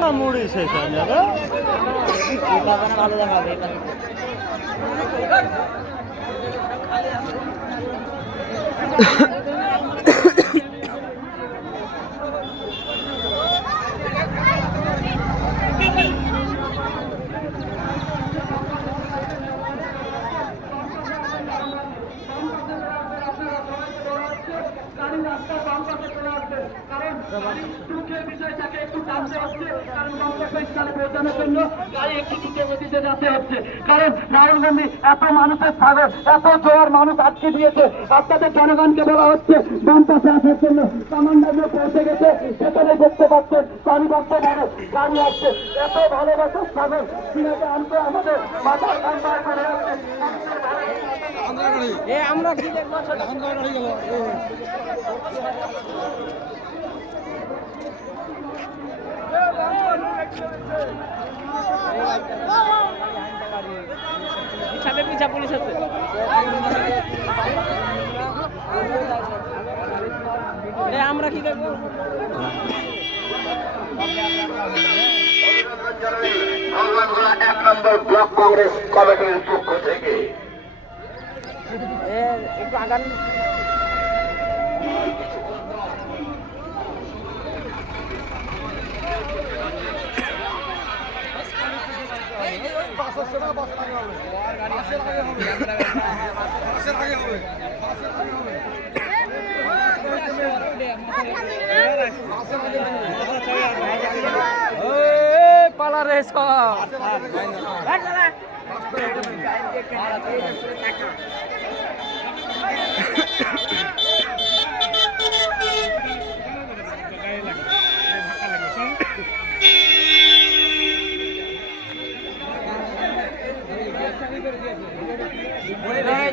না মুড়ি শেষ হয়ে যাবে। ভালো দেখাবে কারণ রাহুল গান্ধী এত মানুষের সাগর এত জোয়ার মানুষ আটকে দিয়েছে। আপনাদের জনগণকে বলা হচ্ছে বাম পাশে আসার জন্য কামান্ডার পৌঁছে গেছে, সেখানে দেখতে পাচ্ছেন পানি পাচ্ছে মানুষ গাড়ি আসছে। এত ভালোবাসার সাগর সিনাকে আনতে আমাদের মাথার কান বার করে আসছে। আমরা কি দেখবো পিছা পুলিশ আছে। আমরা কি দেখবো এক নম্বর ব্লক কংগ্রেস কমিটির পক্ষ থেকে একটু আগান। পালা রে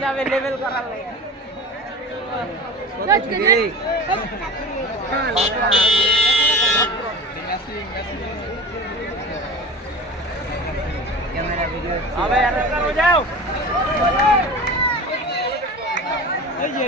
যাবে লেভেল করার লাগে। ক্যামেরা ভিডিও আবে আরে করো যাও এই যে